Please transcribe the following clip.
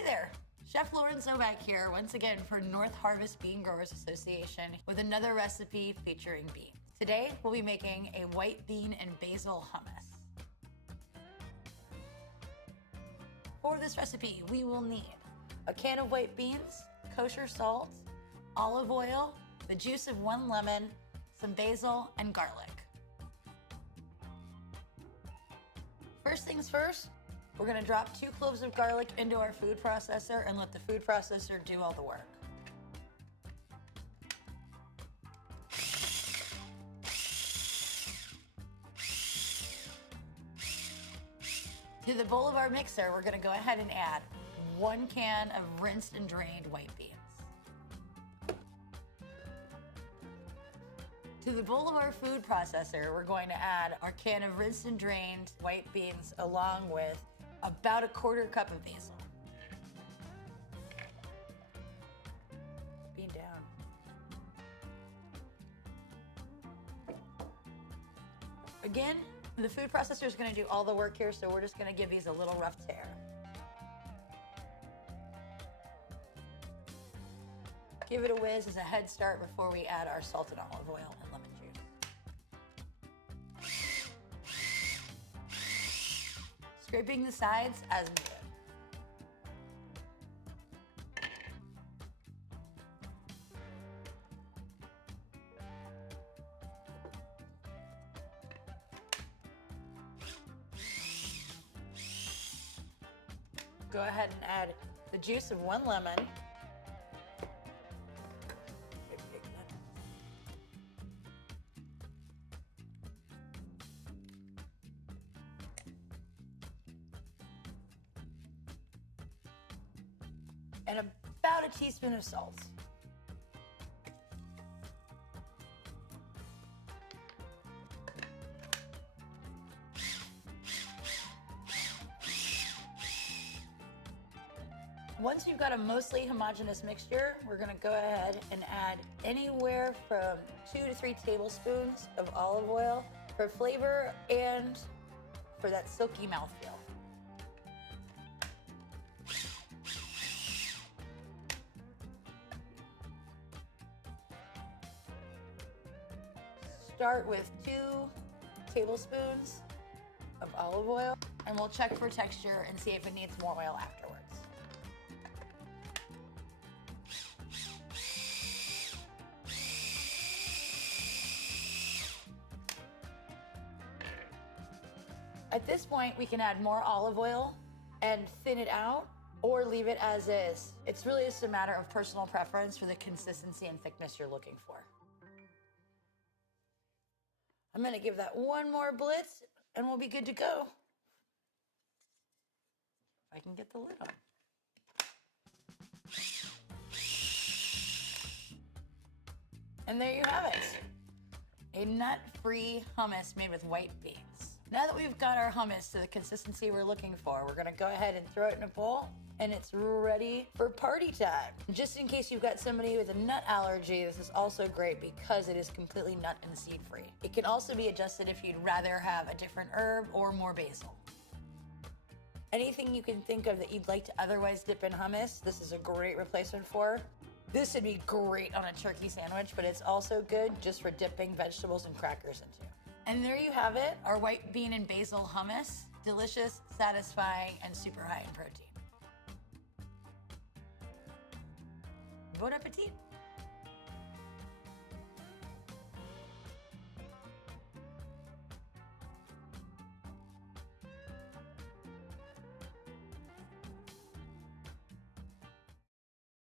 Hey there, Chef Lauren Zobac here once again for Northarvest Bean Growers Association with another recipe featuring beans. Today we'll be making a white bean and basil hummus. For this recipe we will need a can of white beans, kosher salt, olive oil, the juice of 1 lemon, some basil, and garlic. First things first, we're gonna drop 2 cloves of garlic into our food processor and let the food processor do all the work. To the bowl of our mixer, we're gonna go ahead and add 1 can of rinsed and drained white beans. To the bowl of our food processor, we're going to add our can of rinsed and drained white beans along with about 1/4 cup of basil. Bean down. Again, the food processor is going to do all the work here, so we're just going to give these a little rough tear. Give it a whiz as a head start before we add our salted olive oil and lemon juice. Scraping the sides as needed. Go ahead and add the juice of 1 lemon. And about a teaspoon of salt. Once you've got a mostly homogeneous mixture, we're gonna go ahead and add anywhere from 2 to 3 tablespoons of olive oil for flavor and for that silky mouthfeel. Start with 2 tablespoons of olive oil, and we'll check for texture and see if it needs more oil afterwards. At this point, we can add more olive oil and thin it out or leave it as is. It's really just a matter of personal preference for the consistency and thickness you're looking for. I'm gonna give that 1 more blitz and we'll be good to go. If I can get the lid on. And there you have it. A nut-free hummus made with white beans. Now that we've got our hummus to the consistency we're looking for, we're gonna go ahead and throw it in a bowl and it's ready for party time. Just in case you've got somebody with a nut allergy, this is also great because it is completely nut and seed free. It can also be adjusted if you'd rather have a different herb or more basil. Anything you can think of that you'd like to otherwise dip in hummus, this is a great replacement for. This would be great on a turkey sandwich, but it's also good just for dipping vegetables and crackers into. And there you have it, our white bean and basil hummus. Delicious, satisfying, and super high in protein. Bon appetit!